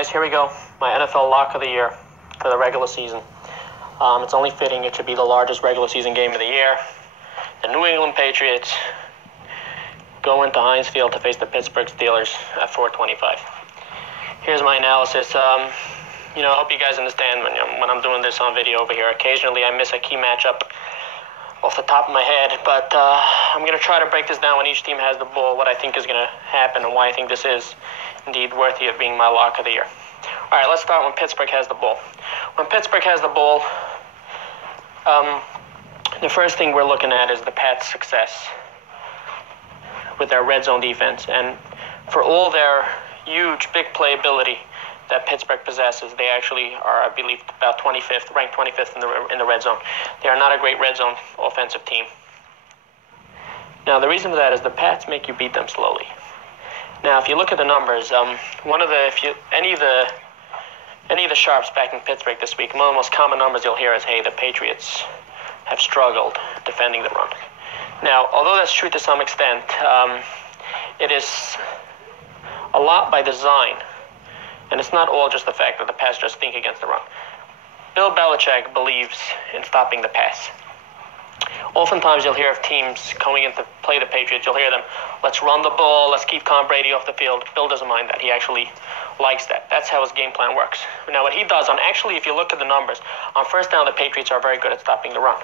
Guys, here we go. My NFL lock of the year for the regular season. It's only fitting it should be the largest regular season game of the year. The New England Patriots go into Heinz Field to face the Pittsburgh Steelers at 4:25. Here's my analysis. I hope you guys understand when I'm doing this on video over here. Occasionally I miss a key matchup off the top of my head, but I'm going to try to break this down when each team has the ball, what I think is going to happen, and why I think this is indeed worthy of being my lock of the year. All right, let's start when Pittsburgh has the ball. When Pittsburgh has the ball, the first thing we're looking at is the Pats' success with their red zone defense. And for all their huge big playability that Pittsburgh possesses, they actually are, I believe, about 25th, ranked 25th in the red zone. They are not a great red zone offensive team. Now, the reason for that is the Pats make you beat them slowly. Now, if you look at the numbers, any of the sharps back in Pittsburgh this week, one of the most common numbers you'll hear is, hey, the Patriots have struggled defending the run. Now, although that's true to some extent, it is a lot by design. And it's not all just the fact that the Pats just think against the run. Bill Belichick believes in stopping the pass. Oftentimes you'll hear of teams coming in to play the Patriots. You'll hear them, let's run the ball, let's keep Tom Brady off the field. Bill doesn't mind that. He actually likes that. That's how his game plan works. Now what he does if you look at the numbers, on first down the Patriots are very good at stopping the run.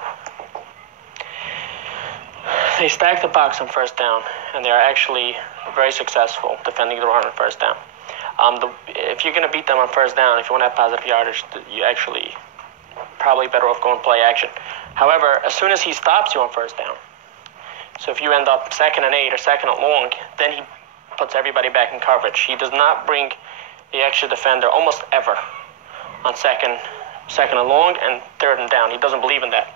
They stack the box on first down, and they are actually very successful defending the run on first down. If you're going to beat them on first down, if you want to have positive yardage, you actually probably better off going play action. However, as soon as he stops you on first down, so if you end up 2nd and 8 or 2nd and long, then he puts everybody back in coverage. He does not bring the extra defender almost ever on second and long and 3rd and down. He doesn't believe in that.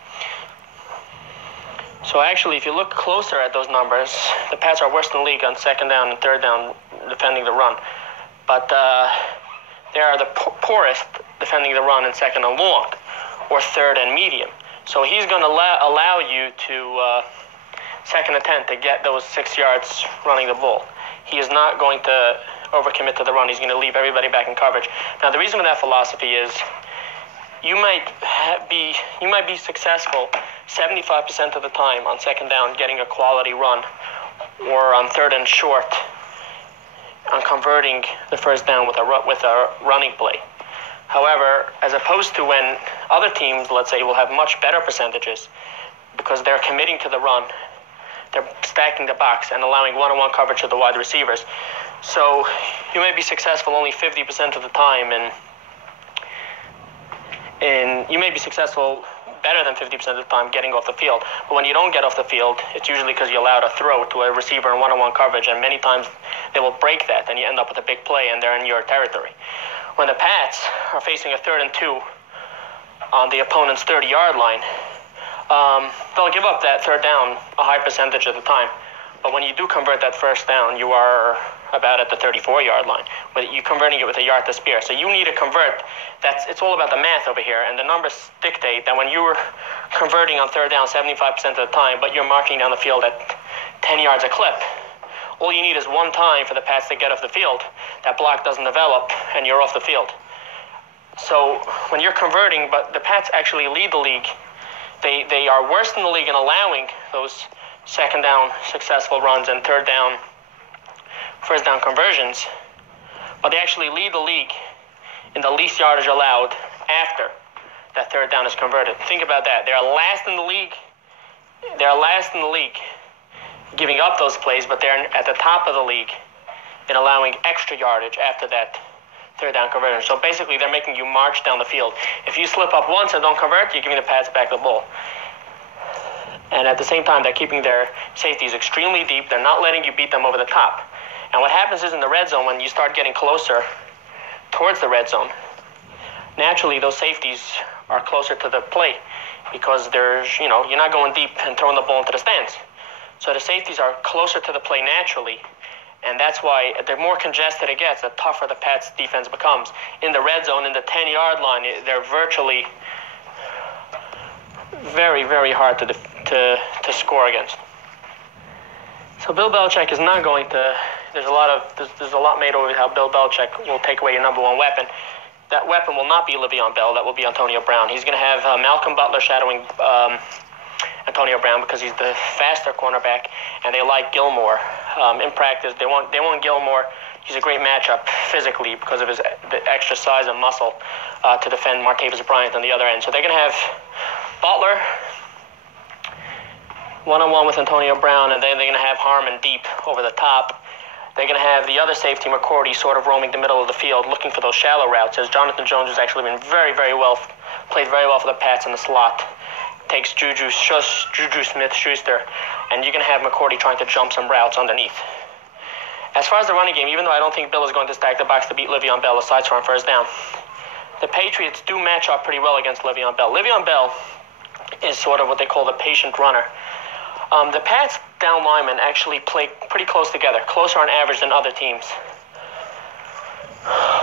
So actually, if you look closer at those numbers, the Pats are worse in the league on 2nd down and 3rd down defending the run. But they are the poorest defending the run in 2nd and long or 3rd and medium. So he's going to allow you to 2nd and 10 to get those 6 yards running the ball. He is not going to overcommit to the run. He's going to leave everybody back in coverage. Now, the reason for that philosophy is you might be successful 75% of the time on 2nd down getting a quality run, or on 3rd and short on converting the first down with a running play. However, as opposed to when other teams, let's say, will have much better percentages because they're committing to the run, they're stacking the box and allowing one-on-one coverage of the wide receivers. So you may be successful only 50% of the time, and you may be successful better than 50% of the time getting off the field. But when you don't get off the field, it's usually because you allowed a throw to a receiver in one-on-one coverage, and many times they will break that, and you end up with a big play, and they're in your territory. When the Pats are facing a 3rd and 2 on the opponent's 30-yard line, they'll give up that 3rd down a high percentage of the time. But when you do convert that first down, you are about at the 34-yard line. You're converting it with a yard to spare. So you need to convert. It's all about the math over here. And the numbers dictate that when you're converting on 3rd down 75% of the time, but you're marching down the field at 10 yards a clip, all you need is one time for the Pats to get off the field. That block doesn't develop, and you're off the field. So when you're converting, but the Pats actually lead the league. They are worse than the league in allowing those 2nd down successful runs and 3rd down, first down conversions, but they actually lead the league in the least yardage allowed after that 3rd down is converted. Think about that. They are last in the league. They are last in the league giving up those plays, but they're at the top of the league in allowing extra yardage after that 3rd down conversion. So basically, they're making you march down the field. If you slip up once and don't convert, you're giving the Pats back the ball. And at the same time, they're keeping their safeties extremely deep. They're not letting you beat them over the top. And what happens is in the red zone, when you start getting closer towards the red zone, naturally those safeties are closer to the play because you're not going deep and throwing the ball into the stands. So the safeties are closer to the play naturally. And that's why the more congested it gets, the tougher the Pats defense becomes. In the red zone, in the 10-yard line, they're virtually very, very hard to score against. So Bill Belichick is not going to there's a lot made over how Bill Belichick will take away your number one weapon. That weapon will not be Le'Veon Bell. That will be Antonio Brown. He's going to have Malcolm Butler shadowing Antonio Brown because he's the faster cornerback, and they like Gilmore. In practice, they want Gilmore. He's a great matchup physically because of the extra size and muscle to defend Martavis Bryant on the other end. So they're going to have Butler one-on-one with Antonio Brown, and then they're going to have Harmon deep over the top. They're going to have the other safety, McCourty, sort of roaming the middle of the field, looking for those shallow routes, as Jonathan Jones has actually been played very well for the Pats in the slot. Takes Juju Smith-Schuster, and you're going to have McCourty trying to jump some routes underneath. As far as the running game, even though I don't think Bill is going to stack the box to beat Le'Veon Bell aside from first down, the Patriots do match up pretty well against Le'Veon Bell. Le'Veon Bell is sort of what they call the patient runner. The Pats down linemen actually play pretty close together, closer on average than other teams.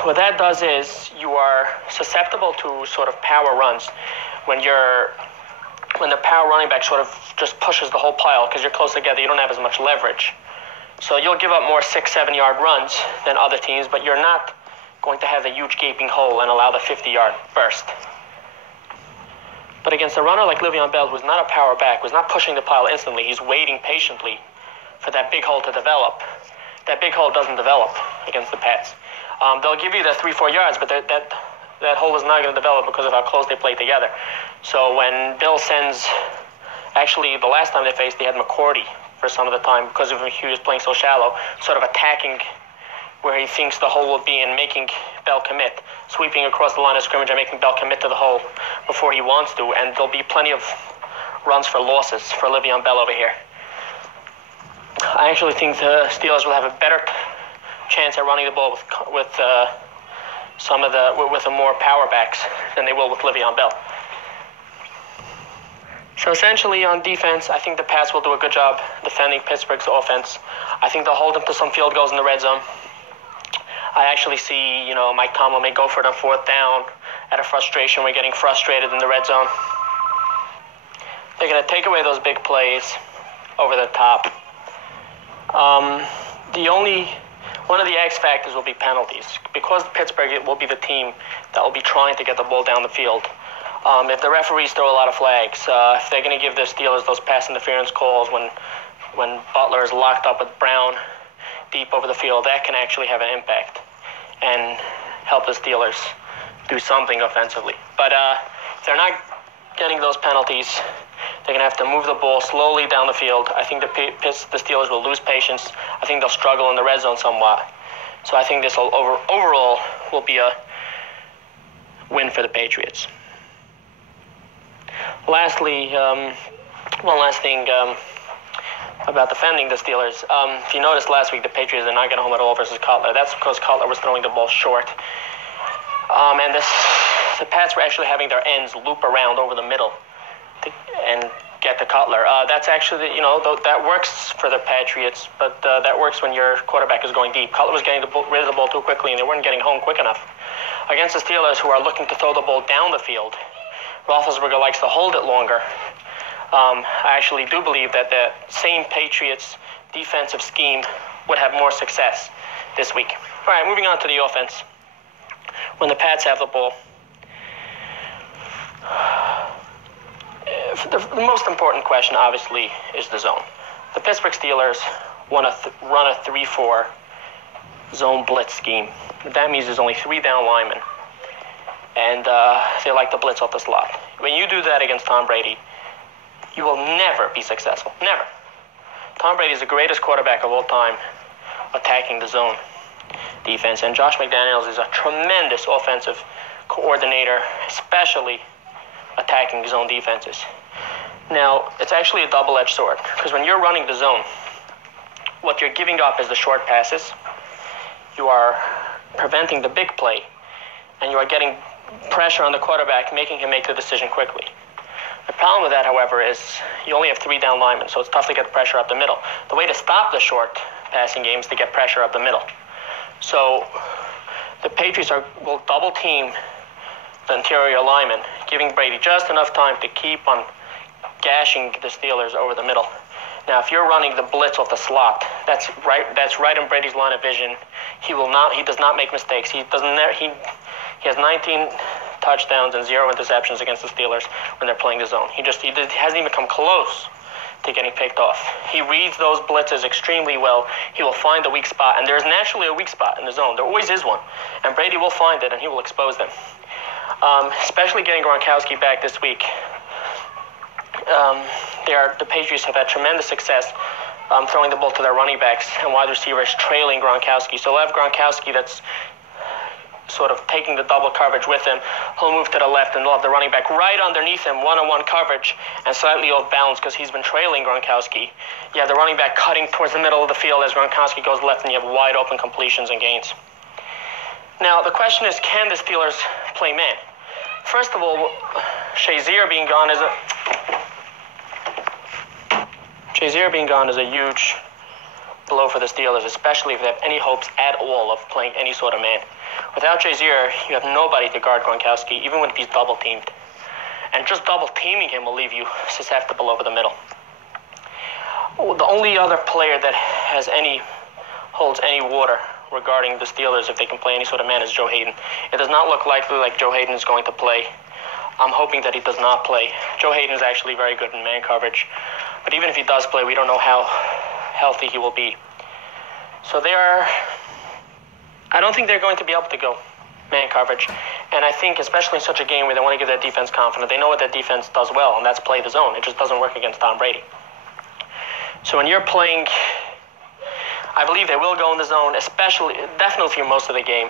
What that does is you are susceptible to sort of power runs when the power running back sort of just pushes the whole pile because you're close together, you don't have as much leverage. So you'll give up more 6-7 yard runs than other teams, but you're not going to have a huge gaping hole and allow the 50-yard burst. But against a runner like Le'Veon Bell, who's not a power back, who's not pushing the pile instantly, he's waiting patiently for that big hole to develop. That big hole doesn't develop against the Pats. They'll give you the 3-4 yards, but that hole is not going to develop because of how close they play together. So when Bill sends, actually the last time they faced, they had McCourty for some of the time because of he was playing so shallow, sort of attacking where he thinks the hole will be and making Bell commit, sweeping across the line of scrimmage and making Bell commit to the hole before he wants to, and there'll be plenty of runs for losses for Le'Veon Bell over here. I actually think the Steelers will have a better chance at running the ball with the more power backs than they will with Le'Veon Bell. So essentially on defense, I think the Pats will do a good job defending Pittsburgh's offense. I think they'll hold them to some field goals in the red zone. I actually see, Mike Tomlin may go for it on fourth down out of frustration. We're getting frustrated in the red zone. They're going to take away those big plays over the top. One of the X factors will be penalties. Because Pittsburgh will be the team that will be trying to get the ball down the field. If the referees throw a lot of flags, if they're going to give the Steelers those pass interference calls when Butler is locked up with Brown deep over the field, that can actually have an impact and help the Steelers do something offensively. But if they're not getting those penalties, they're going to have to move the ball slowly down the field. I think the Steelers will lose patience. I think they'll struggle in the red zone somewhat. So I think this will overall will be a win for the Patriots. Lastly, one last thing about defending the Steelers. If you noticed last week, the Patriots did not get home at all versus Cutler. That's because Cutler was throwing the ball short. And the Pats were actually having their ends loop around over the middle and get to Cutler. That's actually, that works for the Patriots, but that works when your quarterback is going deep. Cutler was getting rid of the ball too quickly, and they weren't getting home quick enough. Against the Steelers, who are looking to throw the ball down the field, Roethlisberger likes to hold it longer. I actually do believe that the same Patriots defensive scheme would have more success this week. All right, moving on to the offense. When the Pats have the ball, the most important question, obviously, is the zone. The Pittsburgh Steelers run a 3-4 zone blitz scheme. That means there's only 3 down linemen, and they like to blitz off the slot. When you do that against Tom Brady, you will never be successful. Never. Tom Brady is the greatest quarterback of all time attacking the zone defense, and Josh McDaniels is a tremendous offensive coordinator, especially attacking zone defenses. Now, it's actually a double-edged sword, because when you're running the zone, what you're giving up is the short passes. You are preventing the big play, and you are getting pressure on the quarterback, making him make the decision quickly. The problem with that, however, is you only have 3 down linemen, so it's tough to get pressure up the middle. The way to stop the short passing game is to get pressure up the middle. So the Patriots will double team the interior lineman, giving Brady just enough time to keep on gashing the Steelers over the middle. Now, if you're running the blitz off the slot, that's right in Brady's line of vision. He does not make mistakes. He has 19 touchdowns and 0 interceptions against the Steelers when they're playing the zone. He hasn't even come close to getting picked off. He reads those blitzes extremely well. He will find the weak spot, and there's naturally a weak spot in the zone. There always is one, and Brady will find it, and he will expose them. Especially getting Gronkowski back this week. The Patriots have had tremendous success throwing the ball to their running backs and wide receivers trailing Gronkowski. So they'll have Gronkowski that's sort of taking the double coverage with him. He'll move to the left, and they'll have the running back right underneath him, one-on-one coverage, and slightly off balance because he's been trailing Gronkowski. You have the running back cutting towards the middle of the field as Gronkowski goes left, and you have wide open completions and gains. Now, the question is, can the Steelers play man? First of all, Shazier being gone is a huge blow for the Steelers, especially if they have any hopes at all of playing any sort of man. Without Shazier, you have nobody to guard Gronkowski, even when he's double-teamed. And just double-teaming him will leave you susceptible over the middle. The only other player that holds any water regarding the Steelers, if they can play any sort of man, is Joe Hayden. It does not look likely like Joe Hayden is going to play. I'm hoping that he does not play. Joe Hayden is actually very good in man coverage. But even if he does play, we don't know how healthy he will be. So I don't think they're going to be able to go man coverage. And I think, especially in such a game where they want to give their defense confidence, they know what their defense does well, and that's play the zone. It just doesn't work against Tom Brady. So when you're playing, I believe they will go in the zone, definitely for most of the game.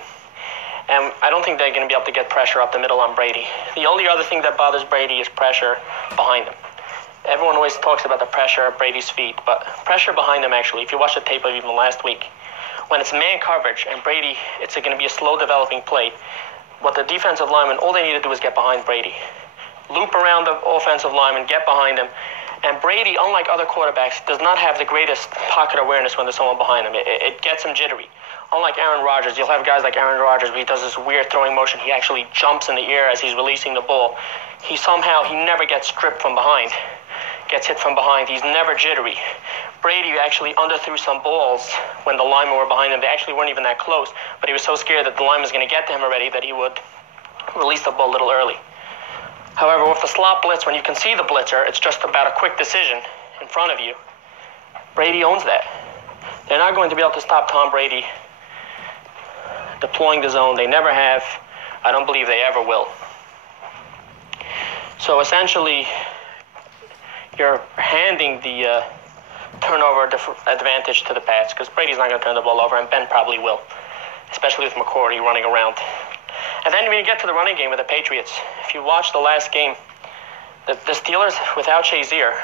And I don't think they're going to be able to get pressure up the middle on Brady. The only other thing that bothers Brady is pressure behind him. Everyone always talks about the pressure at Brady's feet, but pressure behind him, actually, if you watch the tape of even last week, when it's man coverage and Brady, it's going to be a slow developing play. What the defensive linemen, all they need to do is get behind Brady. Loop around the offensive lineman, get behind him. And Brady, unlike other quarterbacks, does not have the greatest pocket awareness when there's someone behind him. It gets him jittery. Unlike Aaron Rodgers, you'll have guys like Aaron Rodgers where he does this weird throwing motion. He actually jumps in the air as he's releasing the ball. He never gets stripped from behind, gets hit from behind. He's never jittery. Brady actually underthrew some balls when the linemen were behind him. They actually weren't even that close, but he was so scared that the lineman was going to get to him already that he would release the ball a little early. However, with the slot blitz, when you can see the blitzer, it's just about a quick decision in front of you. Brady owns that. They're not going to be able to stop Tom Brady deploying the zone. They never have. I don't believe they ever will. So essentially, you're handing the turnover advantage to the Pats because Brady's not going to turn the ball over, and Ben probably will, especially with McCourty running around. And then when you get to the running game with the Patriots, if you watch the last game, the Steelers, without Shazier,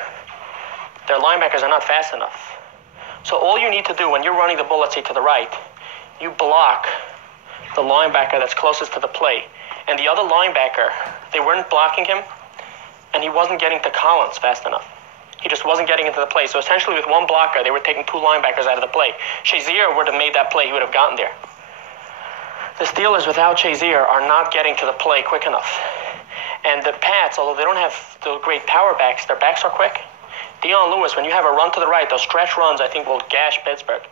their linebackers are not fast enough. So all you need to do when you're running the ball, let's say to the right, you block the linebacker that's closest to the play. And the other linebacker, they weren't blocking him, and he wasn't getting to Collins fast enough. He just wasn't getting into the play. So essentially with one blocker, they were taking two linebackers out of the play. Shazier would have made that play. He would have gotten there. The Steelers, without Shazier, are not getting to the play quick enough. And the Pats, although they don't have the great power backs, their backs are quick. Dion Lewis, when you have a run to the right, those stretch runs, I think, will gash Pittsburgh.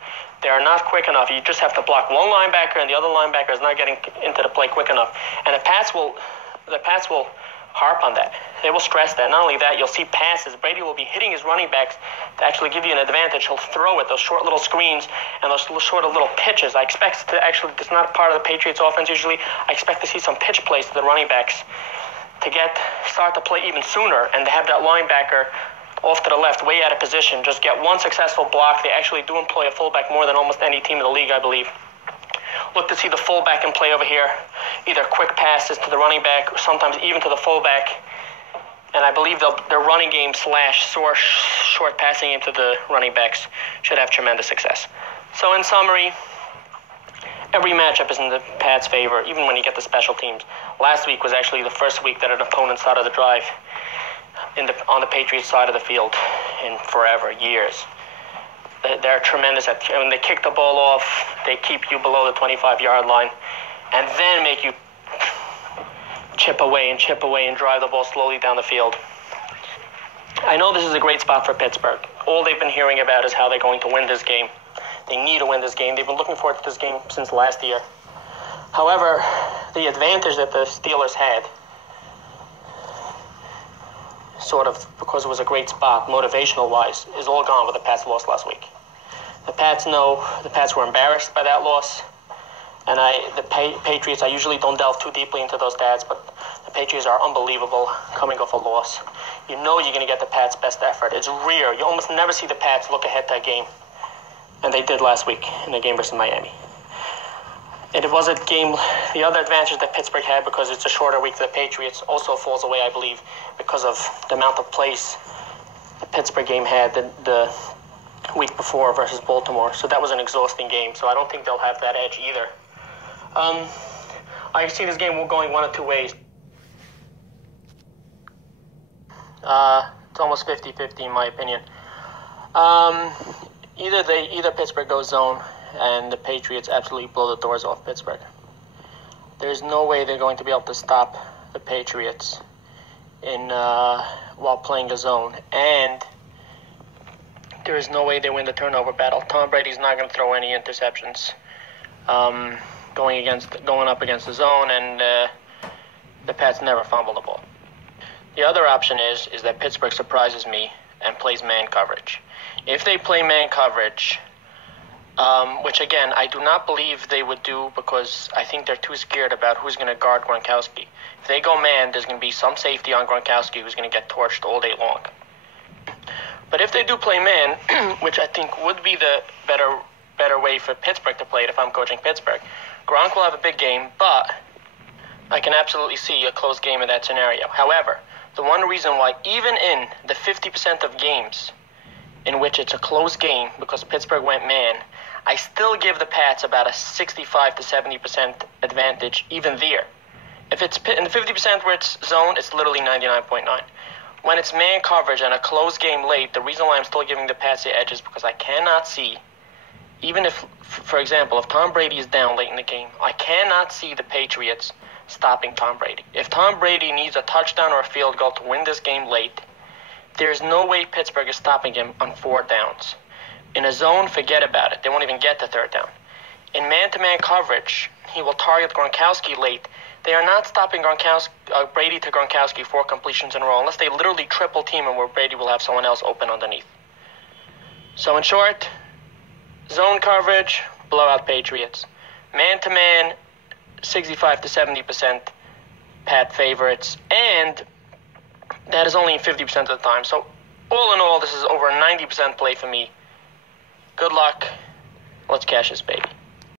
They are not quick enough. You just have to block one linebacker, and the other linebacker is not getting into the play quick enough. And the Pats will harp on that. They will stress that. Not only that, you'll see passes. Brady will be hitting his running backs to actually give you an advantage. He'll throw it, those short little screens and those short little pitches. I expect to actually, it's not part of the Patriots offense usually. I expect to see some pitch plays to the running backs to start to play even sooner and to have that linebacker off to the left, way out of position. Just get one successful block. They actually do employ a fullback more than almost any team in the league, I believe. Look to see the fullback in play over here. Either quick passes to the running back or sometimes even to the fullback. And I believe their running game / short passing game to the running backs should have tremendous success. So in summary, every matchup is in the Pats' favor, even when you get the special teams. Last week was actually the first week that an opponent started the drive on the Patriots side of the field in forever, years. They're tremendous when they kick the ball off, they keep you below the 25-yard line and then make you chip away and drive the ball slowly down the field. I know this is a great spot for Pittsburgh. all they've been hearing about is how they're going to win this game. They need to win this game. They've been looking forward to this game since last year. However, the advantage that the Steelers had, sort of because it was a great spot, motivational-wise, is all gone with the Pats' loss last week. The Pats know the Pats were embarrassed by that loss, and the Patriots, I usually don't delve too deeply into those stats, but the Patriots are unbelievable coming off a loss. You know you're going to get the Pats' best effort. It's rare. You almost never see the Pats look ahead to a game, and they did last week in the game versus Miami. It was a game, the other advantage that Pittsburgh had, because it's a shorter week for the Patriots, also falls away, I believe, because of the amount of plays the Pittsburgh game had the week before versus Baltimore. So that was an exhausting game, so I don't think they'll have that edge either. I see this game going one of two ways. It's almost 50-50 in my opinion. Either Pittsburgh goes zone and the Patriots absolutely blow the doors off Pittsburgh. There's no way they're going to be able to stop the Patriots while playing a zone, and there is no way they win the turnover battle. Tom Brady's not going to throw any interceptions going up against the zone, and the Pats never fumble the ball. The other option is that Pittsburgh surprises me and plays man coverage. If they play man coverage, which again I do not believe they would do, because I think they're too scared about who's going to guard Gronkowski. If they go man, there's going to be some safety on Gronkowski who's going to get torched all day long. But if they do play man, which I think would be the better way for Pittsburgh to play it if I'm coaching Pittsburgh, Gronk will have a big game, but I can absolutely see a close game in that scenario. However, the one reason why, even in the 50% of games in which it's a close game because Pittsburgh went man, I still give the Pats about a 65 to 70% advantage even there. If it's in the 50% where it's zone, it's literally 99.9. When it's man coverage and a close game late, the reason why I'm still giving the Pats the edge is because I cannot see, even if, for example, if Tom Brady is down late in the game, I cannot see the Patriots stopping Tom Brady. If Tom Brady needs a touchdown or a field goal to win this game late, there's no way Pittsburgh is stopping him on 4 downs. In a zone, forget about it. They won't even get to 3rd down. In man-to-man coverage, he will target Gronkowski late. They are not stopping Brady to Gronkowski 4 completions in a row unless they literally triple team him where Brady will have someone else open underneath. So in short, zone coverage, blowout Patriots. Man-to-man, 65 to 70% Pat favorites, and that is only 50% of the time. So all in all, this is over a 90% play for me. Good luck. Let's cash this baby.